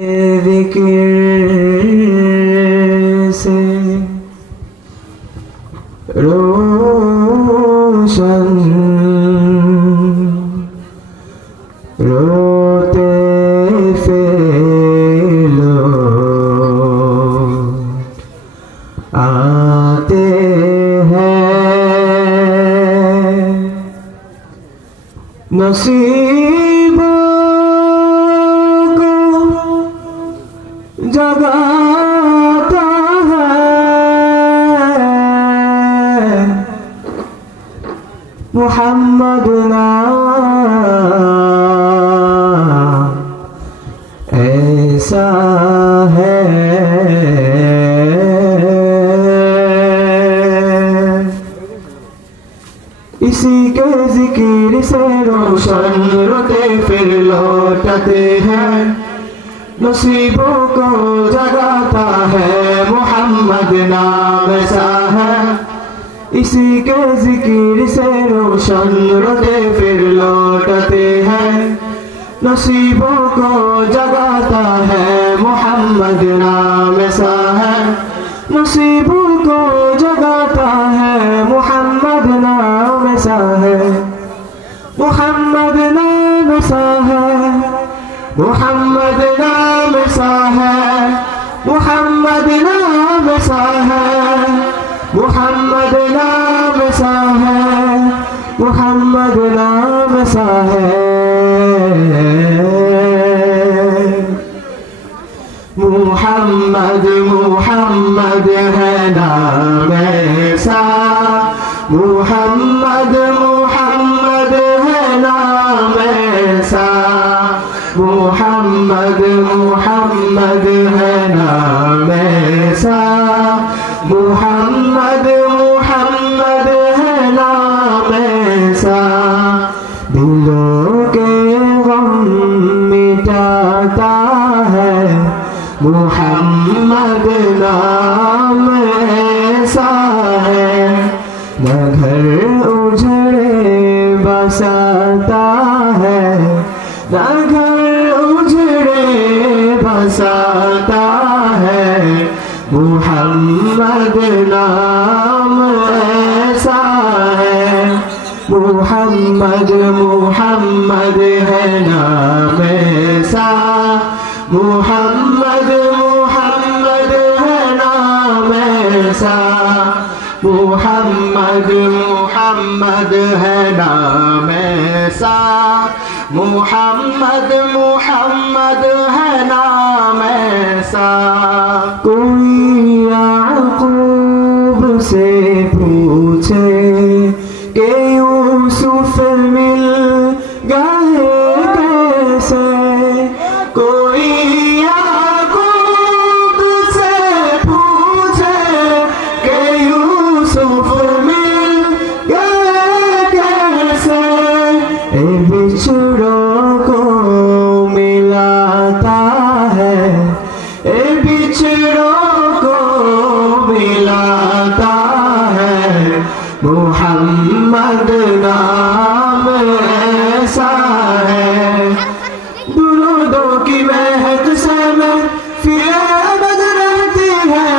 ज़िक्र से रोशन रोते फिर लोग आते हैं नसीबों को जगाता है मुहम्मद नाम ऐसा है। इसी के जिक्र से रोशन रोते फिर लौटते हैं नसीबों को जगाता है मुहम्मद नाम ऐसा है। इसी के जिक्र से रोशन रोते फिर लौटते हैं नसीबों को जगाता है मुहम्मद नाम ऐसा है। नसीबों को जगाता है मुहम्मद नाम ऐसा है। मुहम्मद नाम ऐसा है। मुहम्मद नाम ऐसा है। मुहम्मद नाम ऐसा है। मुहम्मद नाम ऐसा है। मुहम्मद नाम ऐसा है। मुहम्मद मुहम्मद है नाम ऐसा। मुहम्मद मुहम्मद है नाम ऐसा। मुहम्मद मुहम्मद है नाम ऐसा। मुहम्मद मुहम्मद है नाम ऐसा। दिलों के गम मिटाता है मुहम्मद नाम ऐसा है। न घर उजड़े बसाता है। न घर उजड़े बसाता है मुहम्मद नाम ऐसा है। मुहम्मद मुहम्मद है नाम ऐसा। मुहम्मद मुहम्मद है नाम ऐसा। मुहम्मद मुहम्मद है नाम ऐसा। मुहम्मद मुहम्मद है नाम ऐसा। कोई याकूब से पूछे कि यूसुफ मिल गए कैसे। कोई याकूब से पूछे कि यूसुफ मिल गए कैसे। ए बिछड़ों को मिलाता है। ए बिछड़ों को मिलाता है मुहम्मद नाम ऐसा है। दुरूदों की महक से मैं फिर अबद रहती है।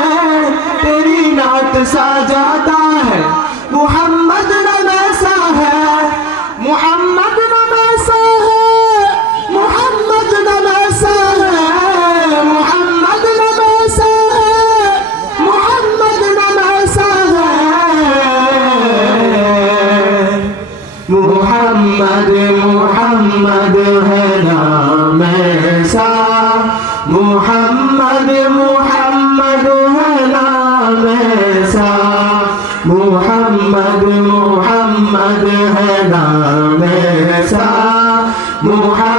तेरी नात सा जाता है मुहम्मद नाम ऐसा है। मुहम्मद नाम ऐसा है। मुहम्मद नाम ऐसा है। मुहम्मद नाम ऐसा है। मुहम्मद नाम ऐसा है। मुहम्मद मुहम्मद है नाम ऐसा। मुहम्मद मुहम्मद है नाम ऐसा। मुहम्मद मुहम्मद है नाम ऐसा। मुहम्मद